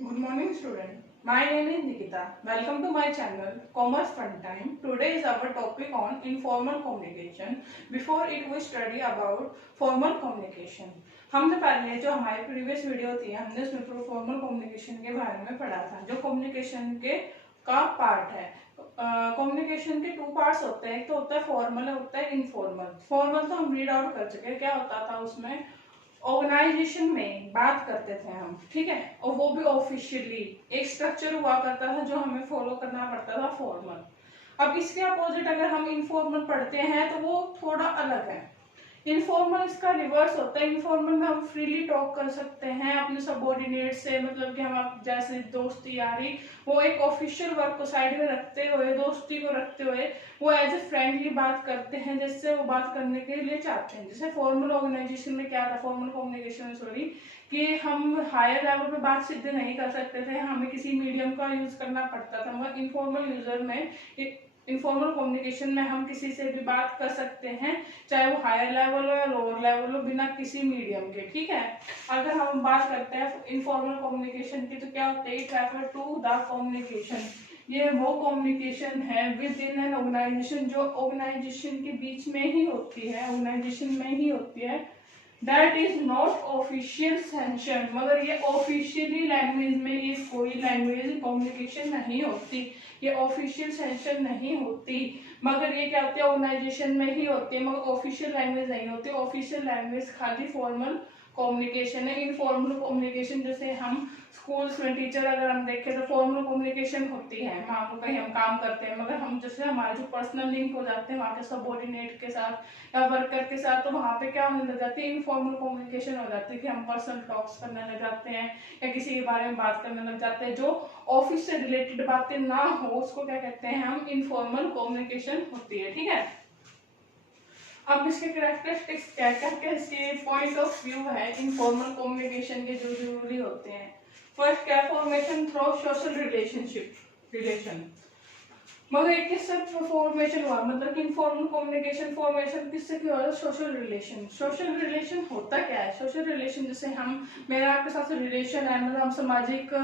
Good morning, student. My name is Nikita. Welcome to my channel Commerce Fun Time. Today is our topic on informal communication. Before it, we study about formal communication. हमने पहले जो हमारी previous video थी हमने उसमें formal communication के बारे में पढ़ा था, जो कम्युनिकेशन के का पार्ट है। कम्युनिकेशन के टू पार्ट्स होते हैं, एक तो होता है फॉर्मल, होता है इनफॉर्मल। फॉर्मल तो हम रीड आउट कर चुके हैं, क्या होता था उसमें ऑर्गेनाइजेशन में बात करते थे हम, ठीक है, और वो भी ऑफिशियली एक स्ट्रक्चर हुआ करता था जो हमें फॉलो करना पड़ता था, फॉर्मल। अब इसके अपोजिट अगर हम इनफॉर्मल पढ़ते हैं तो वो थोड़ा अलग है। इनफॉर्मल इसका रिवर्स होता है। इनफॉर्मल में हम फ्रीली टॉक कर सकते हैं अपने सबॉर्डिनेट से, मतलब कि हम जैसे दोस्ती यारी, वो एक ऑफिशियल वर्क को साइड में रखते हुए, दोस्ती को रखते हुए वो एज ए फ्रेंडली बात करते हैं, जिससे वो बात करने के लिए चाहते हैं। जैसे फॉर्मल ऑर्गेनाइजेशन में क्या था, फॉर्मल कम्युनिकेशन में सॉरी, कि हम हायर लेवल पे बात सीधे नहीं कर सकते थे, हमें किसी मीडियम का यूज करना पड़ता था। मगर इनफॉर्मल यूजर में, इनफॉर्मल कम्युनिकेशन में हम किसी से भी बात कर सकते हैं, चाहे वो हायर लेवल हो या लोअर लेवल हो, बिना किसी मीडियम के, ठीक है। अगर हम बात करते हैं इनफॉर्मल कम्युनिकेशन की, तो क्या होता है, it refer to the communication. ये वो कम्युनिकेशन है विद इन एन ऑर्गेनाइजेशन, जो ऑर्गेनाइजेशन के बीच में ही होती है, ऑर्गेनाइजेशन में ही होती है। That is not official sanction, मगर ये ऑफिशियली लैंग्वेज में ये कोई लैंग्वेज कम्युनिकेशन नहीं होती, ये ऑफिशियल सेंशन नहीं होती, मगर ये क्या होती है, ऑर्गेनाइजेशन में ही होती है, मगर ऑफिशियल लैंग्वेज नहीं होती। ऑफिशियल लैंग्वेज खाली फॉर्मल कम्युनिकेशन है। इनफॉर्मल कम्युनिकेशन जैसे हम स्कूल्स में टीचर अगर हम देखें तो फॉर्मल कम्युनिकेशन होती है, मान लो कहीं हम काम करते हैं, मगर हम जैसे हमारे जो पर्सनल लिंक हो जाते हैं वहाँ के सबॉर्डिनेट के साथ या वर्कर के साथ, तो वहाँ पे क्या होने लग जाती है, इनफॉर्मल कम्युनिकेशन हो जाती है कि हम पर्सनल टॉक्स करने लग जाते हैं या किसी के बारे में बात करने लग जाते हैं। जो ऑफिस से रिलेटेड बातें ना हो उसको क्या कहते हैं हम, इनफॉर्मल कम्युनिकेशन होती है, ठीक है। अब इसके कैरेक्टरिस्टिक्स क्या क्या क्या इसके पॉइंट ऑफ व्यू है इनफॉर्मल कम्युनिकेशन के जो जरूरी होते हैं। फर्स्ट क्या, फॉर्मेशन थ्रू सोशल रिलेशन। मगर एक किससे फॉर्मेशन हुआ, मतलब कि इनफॉर्मल कम्युनिकेशन फॉर्मेशन किससे क्यों हुआ, सोशल रिलेशन। सोशल रिलेशन होता क्या है, सोशल रिलेशन जैसे हम, मेरा आपके साथ रिलेशन है, मतलब हम सामाजिक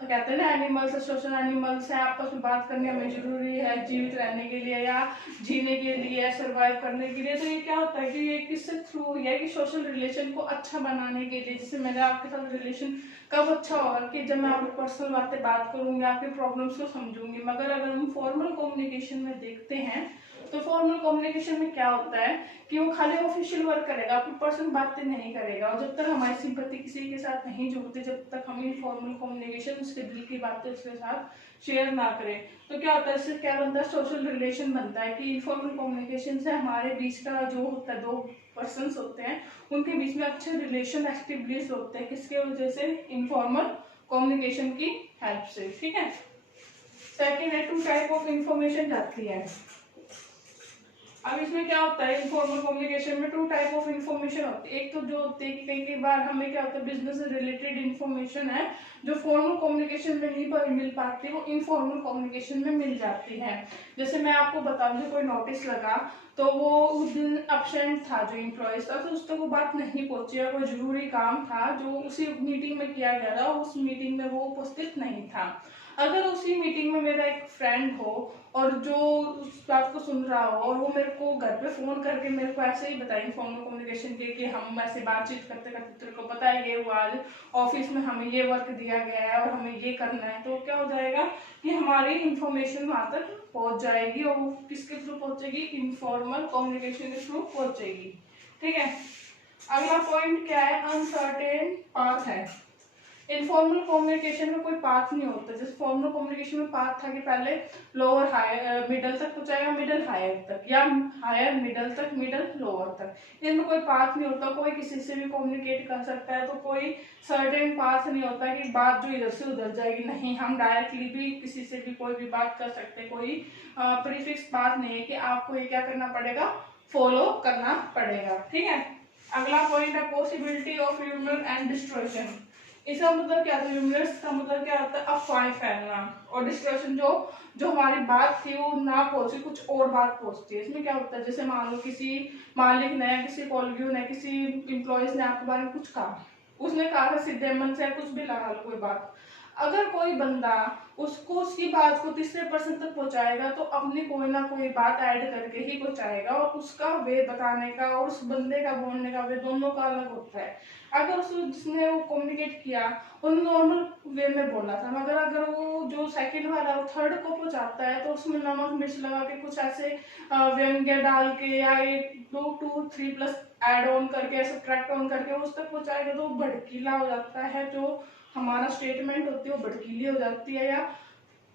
कहते हैं ना, एनिमल्स है, सोशल एनिमल्स है, आपस में बात करनी हमें जरूरी है जीवित रहने के लिए या जीने के लिए, सरवाइव करने के लिए। तो ये क्या होता है कि ये किससे थ्रू हुई है, कि सोशल रिलेशन को अच्छा बनाने के लिए। जैसे मेरा आपके साथ रिलेशन कब अच्छा होगा, कि जब मैं आपकी पर्सनल बातें बात करूंगी, आपके प्रॉब्लम्स को समझूंगी। मगर अगर हम फॉर्मल कम्युनिकेशन में देखते हैं तो फॉर्मल कम्युनिकेशन में क्या होता है कि वो खाली ऑफिशियल वर्क करेगा, अपनी पर्सनल बातें नहीं करेगा, और जब तक हमारी सिंपैथी किसी के साथ नहीं जुड़ती, जब तक हम इनफॉर्मल कम्युनिकेशन उसके दिल की बातें उसके साथ शेयर ना करें, तो क्या होता है, इससे क्या बनता है, सोशल रिलेशन बनता है। कि इनफॉर्मल कम्युनिकेशन से हमारे बीच का जो होता है, दो पर्सन्स होते हैं उनके बीच में अच्छे रिलेशन एस्टेब्लिश होते हैं, किसके वजह से, इनफॉर्मल कम्युनिकेशन की हेल्प से, ठीक है। सेकेंड है, टू टाइप ऑफ इंफॉर्मेशन जाती है। अब इसमें क्या होता है, इनफॉर्मल कम्युनिकेशन में टू टाइप ऑफ इन्फॉर्मेशन होती है। एक तो जो होती है कि कई कई बार हमें क्या होता है, बिजनेस से रिलेटेड इन्फॉर्मेशन है जो फॉर्मल कम्युनिकेशन में नहीं मिल पाती, वो इनफॉर्मल कम्युनिकेशन में मिल जाती है। जैसे मैं आपको बताऊं, जो कोई नोटिस लगा तो वो उस दिन एब्सेंट था जो एम्प्लॉयज था, तो उस तक वो बात नहीं पहुंची, या कोई जरूरी काम था जो उसी मीटिंग में किया गया था, उस मीटिंग में वो उपस्थित नहीं था। अगर उसी मीटिंग में मेरा एक फ्रेंड हो और जो उस बात को सुन रहा हो, और वो मेरे को घर पे फोन करके मेरे को ऐसे ही बताएंगे फॉर्मल कम्युनिकेशन के कि हम ऐसे बातचीत करते करते तेरे को पता है ये हुआ, आज ऑफिस में हमें ये वर्क दिया गया है और हमें ये करना है, तो क्या हो जाएगा कि हमारी इंफॉर्मेशन वहां तक पहुंच जाएगी, और वो किसके थ्रू पहुंचेगी, इनफॉर्मल कम्युनिकेशन के थ्रू पहुंचेगी, ठीक है। अगला पॉइंट क्या है, अनसर्टेन पाथ है। इनफॉर्मल कम्युनिकेशन में कोई पाथ नहीं होता। जैसे फॉर्मल कम्युनिकेशन में पाथ था कि पहले लोअर हायर मिडल तक पहुंचाएगा, मिडल हायर तक, या हायर मिडल तक, मिडल लोअर तक। इनमें कोई पाथ नहीं होता, कोई किसी से भी कम्युनिकेट कर सकता है, तो कोई सर्टेन पाथ नहीं होता कि बात जो इधर से उधर जाएगी, नहीं, हम डायरेक्टली भी किसी से भी कोई भी बात कर सकते, कोई प्रीफिक्स पाथ नहीं है कि आपको ये क्या करना पड़ेगा, फॉलो करना पड़ेगा, ठीक है। अगला पॉइंट है पॉसिबिलिटी ऑफ ह्यूमर एंड डिस्ट्रॉयशन। इसका मतलब क्या था, ह्यूमरस का मतलब क्या होता है, अफवाहें फैलना, और डिस्ट्रक्शन जो जो हमारी बात थी वो ना पहुंची, कुछ और बात पहुंचती है। इसमें क्या होता है, जैसे मान लो किसी मालिक ने, किसी कॉलग्यू ने, किसी इंप्लॉयज ने आपके बारे में कुछ कहा, उसने कहा था सीधे मन से कुछ भी लगा लो कोई बात, अगर कोई बंदा उसको उसकी बात को तीसरे पर्सन तक पहुंचाएगा तो अपनी कोई ना कोई बात ऐड करके ही पहुंचाएगा, और उसका वे बताने का और उस बंदे का बोलने का वे दोनों का अलग होता है। अगर जिसने वो कम्युनिकेट किया उन्होंने नॉर्मल वे में बोला था, मगर अगर वो जो सेकंड वाला वो थर्ड को पहुंचाता है तो उसमें नमक मिर्च लगा के कुछ ऐसे व्यंग्य डाल के या 1 2 2 3 प्लस एड ऑन करके सब्ट्रैक्ट ऑन करके उस तक पहुंचाएगा तो भड़कीला हो जाता है। जो हमारा स्टेटमेंट होती है वो भड़कीली हो जाती है, या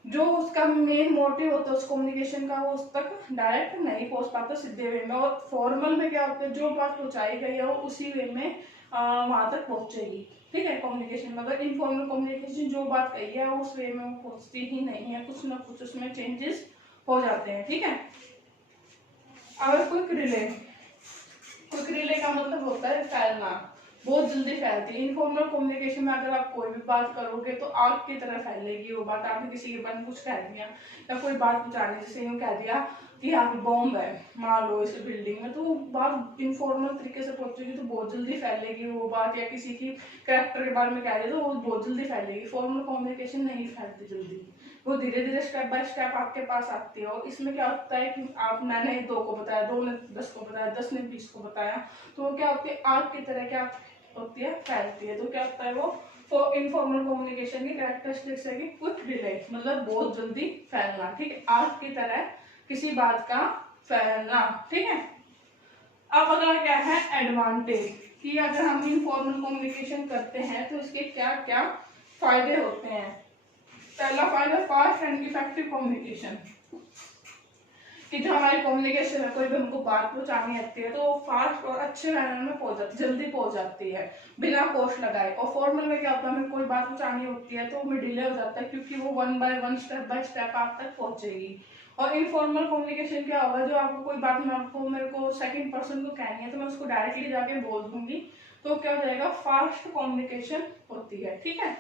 जो उसका मेन मोटिव होता है उस कम्युनिकेशन का वो उस तक डायरेक्ट नहीं पहुंच पाता सीधे वे में। और फॉर्मल में क्या होता है, जो बात पहुंचाई गई है वो उसी वे में वहां तक पहुंचेगी, ठीक है कम्युनिकेशन में। अगर इनफॉर्मल कम्युनिकेशन जो बात कही है उस वे में वो पहुंचती ही नहीं है, कुछ ना कुछ उसमें चेंजेस हो जाते हैं, ठीक है। अगर क्विक रिले का मतलब होता है फैलना, बहुत जल्दी फैलती है। इनफॉर्मल कम्युनिकेशन में अगर आप कोई भी बात करोगे तो आग की तरह फैलेगी वो बात। आपने किसी के बारे में कुछ कह दिया या कोई बात पहुंचाने, जैसे यूँ कह दिया कि यहाँ पे बॉम्ब है मान लो इस बिल्डिंग में, तो वो बात इनफॉर्मल तरीके से पहुंचेगी तो बहुत जल्दी फैलेगी वो बात। या किसी की कैरेक्टर के बारे में कह रहे तो वो बहुत जल्दी फैलेगी। फॉर्मल कम्युनिकेशन नहीं फैलती जल्दी, वो धीरे धीरे स्टेप बाय स्टेप आपके पास आती है। और इसमें क्या होता है कि मैंने 2 को बताया, 2 ने 10 को बताया, 10 ने 20 को बताया, तो वो क्या होती है आग की तरह क्या होती है फैलती है। तो क्या होता है वो इनफॉर्मल कम्युनिकेशन की कैरेक्टरिस्टिक्स है कि क्विक रिले, मतलब बहुत जल्दी फैलना, ठीक है, आग की तरह किसी बात का फैलना, ठीक है। अब अगला क्या है एडवांटेज, कि अगर हम इनफॉर्मल कम्युनिकेशन करते हैं तो इसके क्या क्या फायदे होते हैं। पहला फायदा फास्ट एंड इफेक्टिव कम्युनिकेशन, कि जो हमारी कम्युनिकेशन है कोई भी हमको बात पहुंचानी आती है तो वो फास्ट और अच्छे मैनर में पहुंच जाती है, जल्दी पहुंच जाती है बिना कोस्ट लगाए। और फॉर्मल में क्या होता है, हमें कोई बात पहुंचानी होती है तो हमें डिले हो जाता है क्योंकि वो 1 बाय 1 स्टेप बाय स्टेप आप तक पहुंचेगी। और इनफॉर्मल कम्युनिकेशन क्या होगा, जो आपको कोई बात मेरे को सेकंड पर्सन को कहनी है तो मैं उसको डायरेक्टली जाके बोल दूंगी, तो क्या हो जाएगा फास्ट कम्युनिकेशन होती है, ठीक है।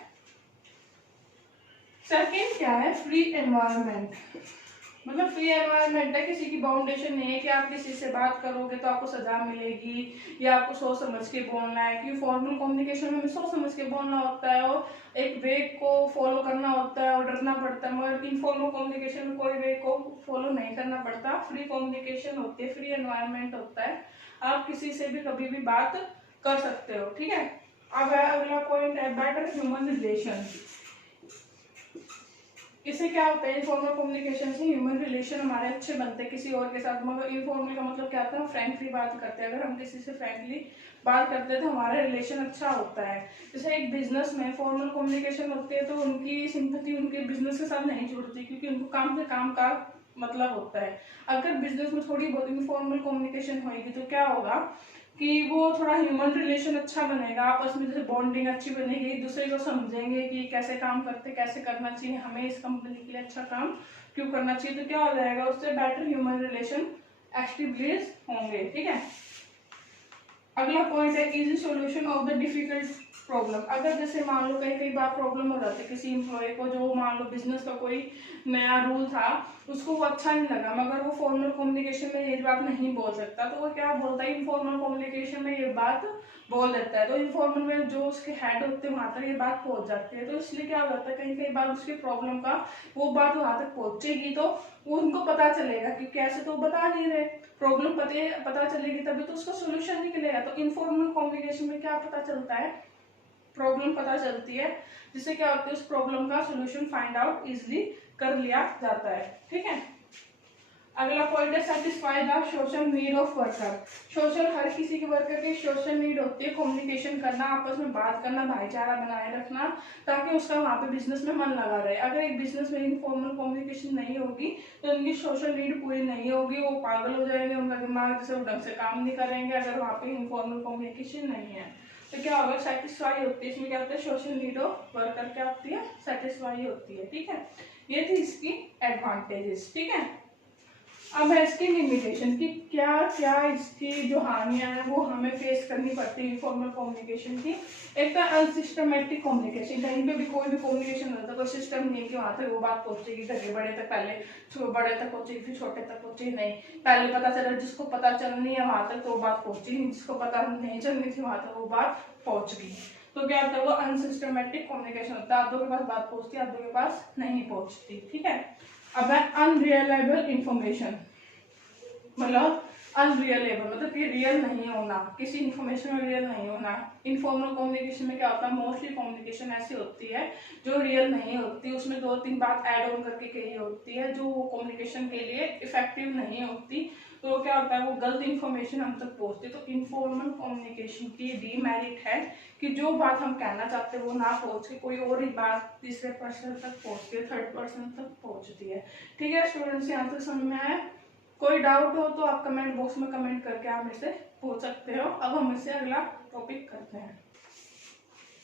सेकेंड क्या है फ्री एनवायरनमेंट, मतलब फ्री एनवायरनमेंट है, किसी की बाउंडेशन नहीं है कि आप किसी से बात करोगे तो आपको सजा मिलेगी या आपको सोच समझ के बोलना है। क्योंकि फॉर्मल कम्युनिकेशन में सोच समझ के बोलना होता है और एक वे को फॉलो करना होता है और डरना पड़ता है, मगर इनफॉर्मल कम्युनिकेशन में कोई वे को फॉलो नहीं करना पड़ता, फ्री कम्युनिकेशन होती है, फ्री एनवायरनमेंट होता है, आप किसी से भी कभी भी बात कर सकते हो, ठीक है। अब अगला पॉइंट है बेटर ह्यूमन रिलेशन। इससे क्या होता है इनफॉर्मल कम्युनिकेशन से ह्यूमन रिलेशन हमारे अच्छे बनते हैं किसी और के साथ। मगर इनफॉर्मल का मतलब क्या होता है, हम फ्रेंकली बात करते हैं। अगर हम किसी से फ्रेंकली बात करते हैं तो हमारा रिलेशन अच्छा होता है। जैसे एक बिजनेस में फॉर्मल कम्युनिकेशन होती है तो उनकी सिंपैथी उनके बिजनेस के साथ नहीं जुड़ती, क्योंकि उनको काम से काम का मतलब होता है। अगर बिजनेस में थोड़ी बहुत इनफॉर्मल कम्युनिकेशन होगी तो क्या होगा कि वो थोड़ा ह्यूमन रिलेशन अच्छा बनेगा, आपस में जैसे बॉन्डिंग अच्छी बनेगी, एक दूसरे को समझेंगे कि कैसे काम करते, कैसे करना चाहिए, हमें इस कंपनी के लिए अच्छा काम क्यों करना चाहिए, तो क्या हो जाएगा उससे बेटर ह्यूमन रिलेशन एस्टेब्लिश होंगे, ठीक है। अगला पॉइंट है easy solution of the difficult problem. अगर जैसे मान लो कई कई बार प्रॉब्लम हो जाती है किसी एम्प्लॉय को, जो मान लो बिजनेस का कोई नया रूल था उसको वो अच्छा नहीं लगा, मगर वो फॉर्मल कम्युनिकेशन में ये बात नहीं बोल सकता, तो वो क्या बोलता है इनफॉर्मल कम्युनिकेशन में ये बात बोल देता है। तो इनफॉर्मल में जो उसके हेड होते हैं वहां तक ये बात पहुंच जाती है, तो इसलिए क्या हो जाता है कई कई बार उसकी प्रॉब्लम का वो बात वहां तक पहुंचेगी तो वो उनको पता चलेगा कि कैसे तो बता नहीं रहे, प्रॉब्लम पता चलेगी तभी तो उसका सोल्यूशन निकलेगा। तो इनफॉर्मल कम्युनिकेशन में क्या पता चलता है, प्रॉब्लम पता चलती है, जिससे क्या होता है उस प्रॉब्लम का सोल्यूशन फाइंड आउट इजिली कर लिया जाता है, ठीक है। अगला पॉइंट है satisfy the social need of worker. Social हर किसी के वर्कर की सोशल नीड होती है कम्युनिकेशन करना, आपस में बात करना, भाईचारा बनाए रखना, ताकि उसका वहाँ पे बिजनेस में मन लगा रहे। अगर एक बिजनेस में इनफॉर्मल कम्युनिकेशन नहीं होगी तो उनकी सोशल नीड पूरी नहीं होगी, वो पागल हो जाएंगे, उनका दिमाग जैसे वो ढंग से काम नहीं करेंगे अगर वहाँ पे इनफॉर्मल कम्युनिकेशन नहीं है। तो क्या होगा सेटिस्फाई होती है, इसमें क्या होता है सोशल नीड ऑफ वर्कर क्या होती है सेटिस्फाई होती है, ठीक है। ये थी इसकी एडवांटेजेस, ठीक है। अब है इसकी लिमिटेशन कि क्या क्या इसकी जो हानियां हैं वो हमें फेस करनी पड़ती है इनफॉर्मल कम्युनिकेशन की। एक तो अनसिस्टमेटिक कम्युनिकेशन, कहीं पे भी कोई भी कम्युनिकेशन होता है कोई सिस्टम नहीं है कि वहां तक वो बात पहुंचेगी, घर बड़े तक पहले बड़े तक पहुंचेगी फिर छोटे तक पहुंचेगी, नहीं, पहले पता चला जिसको पता चलनी है वहां तक तो वो बात पहुंची नहीं, जिसको पता नहीं चलनी थी वहां तक वो बात पहुंच गई। तो क्या होता है, वो अनसिस्टमेटिक कम्युनिकेशन होता है। आप दो के पास बात पहुंचती है, आप दो के पास नहीं पहुंचती, ठीक है। अब है अनरिलायबल इंफॉर्मेशन, मतलब अनरियलेबल मतलब कि रियल नहीं होना, किसी इंफॉर्मेशन में रियल नहीं होना। इनफॉर्मल कम्युनिकेशन में क्या होता है, मोस्टली कम्युनिकेशन ऐसी होती है जो रियल नहीं होती, उसमें 2-3 बात ऐड ऑन करके कही होती है जो कम्युनिकेशन के लिए इफेक्टिव नहीं होती। तो क्या होता है, वो गलत इन्फॉर्मेशन हम तक पहुंचती। तो इनफॉर्मल कम्युनिकेशन की डीमेरिट है कि जो बात हम कहना चाहते हैं वो ना पहुंच के कोई और ही बात तीसरे पर्सन तक पहुंचती है, थर्ड पर्सन तक पहुंचती है। ठीक है स्टूडेंट्स, यहाँ तक समझ में आया? कोई डाउट हो तो आप कमेंट बॉक्स में कमेंट करके आप मेरे से पूछ सकते हो। अब हम इससे अगला टॉपिक करते हैं।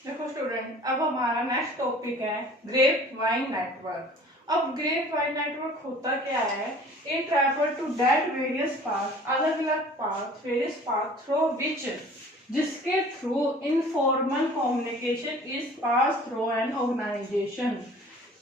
देखो स्टूडेंट, अब हमारा नेक्स्ट टॉपिक है ग्रेप वाइन नेटवर्क। अब ग्रेप वाइन नेटवर्क होता क्या है, it refer to that various path, अलग अलग पाथ, वेरियस पाथ थ्रू विच, जिसके थ्रू informal communication is pass through an organisation.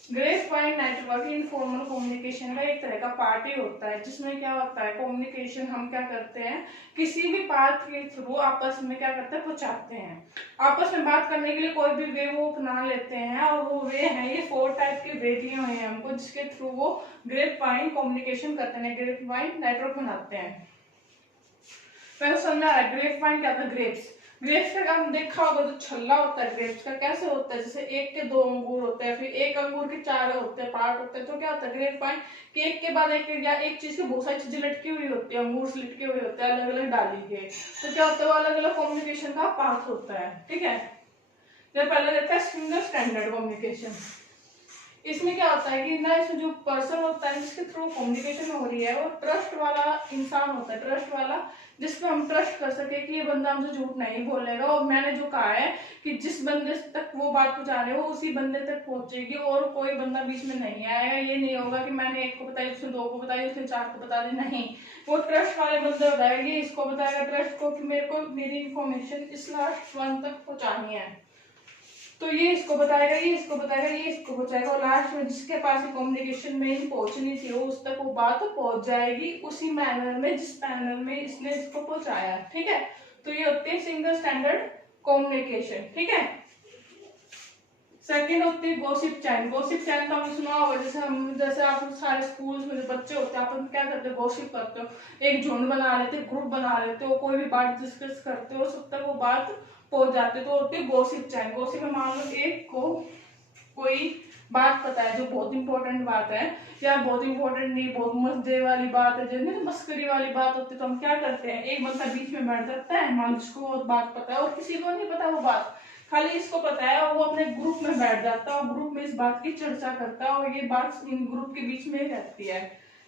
Grape vine network informal communication का एक तरह का पार्ट ही होता है, जिसमें क्या होता है, कम्युनिकेशन हम क्या करते हैं, किसी भी पाथ के थ्रू आपस में क्या करते हैं, पहुंचाते हैं। आपस में बात करने के लिए कोई भी वे वो अपना लेते हैं, और वो वे हैं, ये 4 टाइप के वे दिए हुए हैं हमको, जिसके थ्रू वो ग्रेप वाइन कम्युनिकेशन करते हैं, ग्रेप वाइन नेटवर्क बनाते हैं। पहले समझा है ग्रेप वाइन क्या था, ग्रेप्स। ग्रेप्स का काम देखा होगा, जो छल्ला होता है ग्रेप्स का कैसे होता है, जैसे एक के 2 अंगूर होते हैं, फिर एक अंगूर के 4 होते हैं, पार्ट होते हैं। तो क्या होता है ग्रेप वाइन कि एक के बाद एक या एक चीज की बहुत सारी चीजें लटकी हुई होती है, अंगूर से लटके हुए होते हैं अलग अलग डाली के। तो क्या होता है, वो अलग अलग कम्युनिकेशन का पाथ होता है, ठीक है। जब पहले रहता है सिंगल स्टैंडर्ड कम्युनिकेशन। इसमें क्या होता है कि ना, इसमें जो पर्सन होता है जिसके थ्रू कम्युनिकेशन हो रही है वो ट्रस्ट वाला इंसान होता है, ट्रस्ट वाला, जिसपे हम ट्रस्ट कर सके कि ये बंदा हमसे झूठ नहीं बोलेगा, और मैंने जो कहा है कि जिस बंदे तक वो बात पहुंचा रहे हो उसी बंदे तक पहुंचेगी, और कोई बंदा बीच में नहीं आएगा। ये नहीं होगा कि मैंने एक को बताई, उसने 2 को बताई, उसने 4 को बता दी, नहीं। वो ट्रस्ट वाले बंदे बताएंगे, इसको बताएगा ट्रस्ट को कि मेरे को मेरी इन्फॉर्मेशन इस लास्ट वन तक पहुंचानी है, तो ये इसको बताएगा, ये इसको बताएगा, ये इसको पहुंचाएगा, और लास्ट में जिसके पास कम्युनिकेशन में पहुंचनी थी वो उस तक वो बात पहुंच जाएगी उसी मैनर में जिस मैनर में इसने इसको पहुंचाया, ठीक है। तो ये होती है सिंगल स्टैंडर्ड कम्युनिकेशन, ठीक है। सेकंड होती है गॉसिप चैन। गॉसिप चैन तो हमने सुना होगा, जैसे आप सारे स्कूल्स में जो बच्चे होते हैं, आप क्या करते हो, गॉसिप करते हो, एक झुंड बना लेते हो, ग्रुप बना लेते हो, कोई भी बात डिस्कस करते हो, सब तक वो बात पहुंच जाते, तो होती है गॉसिप चैन। गॉसिप में मान लो एक को कोई बात पता है जो बहुत इंपॉर्टेंट बात है, या बहुत इंपॉर्टेंट नहीं, बहुत मजे वाली बात है, जो मस्करी वाली बात होती है, तो हम क्या करते हैं, एक बंदा बीच में बैठ जाता है, मान जिसको वो बात पता है और किसी को नहीं पता वो बात, खाली इसको पता है, और वो अपने ग्रुप में बैठ जाता है और ग्रुप में इस बात की चर्चा करता है, और ये बात इन ग्रुप के बीच में रहती है।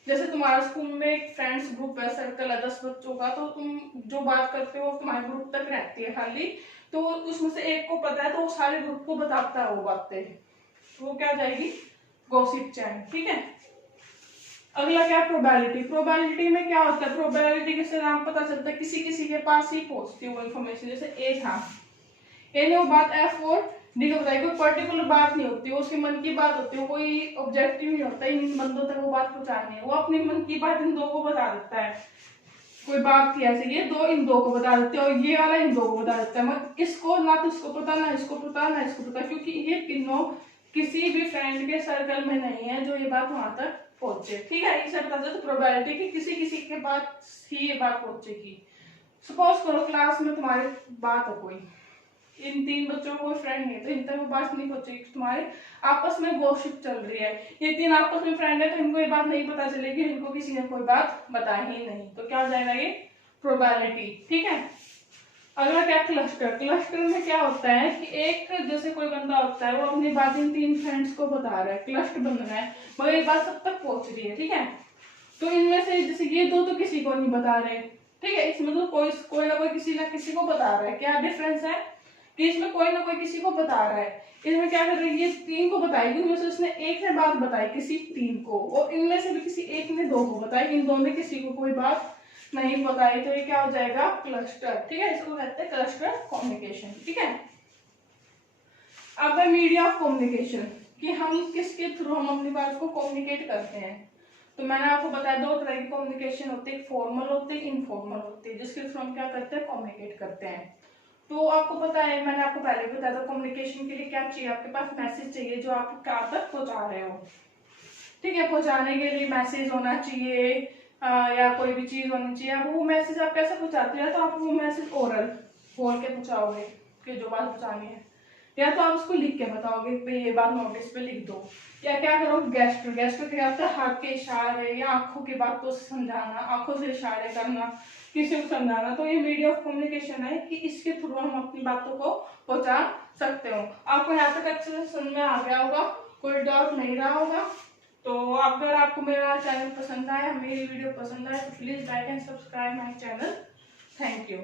जैसे तुम्हारा स्कूल में एक फ्रेंड्स ग्रुप है, सर्कल है 10 बच्चों का, तो तुम जो बात करते हो तुम्हारे ग्रुप तक रहती है खाली, तो उसमें से एक को पता है तो वो सारे ग्रुप को बताता है वो बातें, तो वो क्या जाएगी, गॉसिप चैन, ठीक है। अगला क्या, प्रोबेबिलिटी। प्रोबेबिलिटी में क्या होता है, प्रोबेबिलिटी से नाम पता चलता है किसी किसी के पास ही पहुंचती है वो इन्फॉर्मेशन। जैसे ए था, ए ने वो बात एफ और डी को बताई, कोई पर्टिकुलर बात नहीं होती, वो उसके मन की बात होती है, कोई ऑब्जेक्टिव नहीं होता इन बंदों तक वो बात पहुंचानी है, वो अपने मन की बात इन 2 को बता देता है। कोई बात थी ऐसे, ये 2 इन 2 को बता देते हैं, और ये वाला इन 2 को बता देता है, मगर इसको ना तो इसको पता, ना इसको पता, ना इसको पता, क्योंकि ये तीनों किसी भी फ्रेंड के सर्कल में नहीं है जो ये बात वहां तक पहुंचे, ठीक है। इसे बता दो तो प्रोबेबिलिटी कि किसी किसी के पास ही ये बात पहुंचेगी। सपोज करो क्लास में तुम्हारी बात है कोई, इन 3 बच्चों को कोई फ्रेंड नहीं है, तो इन तक वो बात नहीं पहुंचेगी, तुम्हारे आपस में गॉसिप चल रही है, ये 3 आपस में फ्रेंड है, तो इनको ये बात नहीं पता चलेगी, इनको किसी ने कोई बात बताई ही नहीं, तो क्या हो जाएगा ये, प्रोबेबिलिटी, ठीक है। अगला क्या, क्लस्टर। क्लस्टर में क्या होता है कि एक जैसे कोई बंदा होता है वो अपनी बात इन 3 फ्रेंड्स को बता रहा है, क्लस्टर बन रहा है, मगर ये बात सब तक पहुंच रही है, ठीक है। तो इनमें से जैसे ये 2 तो किसी को नहीं बता रहे, ठीक है, इसमें तो कोई ना कोई किसी ना किसी को बता रहा है। क्या डिफरेंस है कि इसमें कोई ना कोई किसी को बता रहा है, इसमें क्या कर रही है, ये 3 को बताएगी, उनमें से उसने एक ने बात बताई किसी 3 को, और इनमें से भी किसी एक ने 2 को बताई, इन 2 ने किसी को कोई बात नहीं बताई, तो ये क्या हो जाएगा, क्लस्टर, ठीक है। इसको कहते हैं क्लस्टर कम्युनिकेशन, ठीक है। अब है मीडिया ऑफ कम्युनिकेशन, कि हम किसके थ्रू हम अपनी बात को कम्युनिकेट करते हैं। तो मैंने आपको बताया 2 तरह की कम्युनिकेशन होती है, फॉर्मल होती है, इनफॉर्मल होती है, जिसके थ्रू हम क्या करते हैं, कम्युनिकेट करते हैं। तो आपको पता है, मैंने आपको पहले भी बताया था, कम्युनिकेशन के लिए क्या चाहिए, आपके पास मैसेज चाहिए जो आप क्या तक पहुंचा रहे हो। ठीक है, पहुंचाने के लिए मैसेज होना चाहिए या कोई भी चीज होनी चाहिए। अब वो मैसेज आप कैसे पहुंचाते हैं, तो आप वो मैसेज ओरल बोल के पहुंचाओगे कि जो बात पहुंचानी है, या तो आप उसको लिख के बताओगे भाई ये बात नोटिस पे लिख दो, या क्या करो गेस्टर क्या होता है, हाथ के इशारे या आंखों की बात को समझाना, आंखों से इशारे करना, किसी को समझाना। तो ये मीडिया ऑफ कम्युनिकेशन है कि इसके थ्रू हम अपनी बातों को पहुंचा सकते हो। आपको यहाँ तक अच्छे से समझ में आ गया होगा, कोई डाउट नहीं रहा होगा। तो अगर आपको मेरा चैनल पसंद आया, मेरी वीडियो पसंद आए, तो please like and subscribe my channel. Thank you.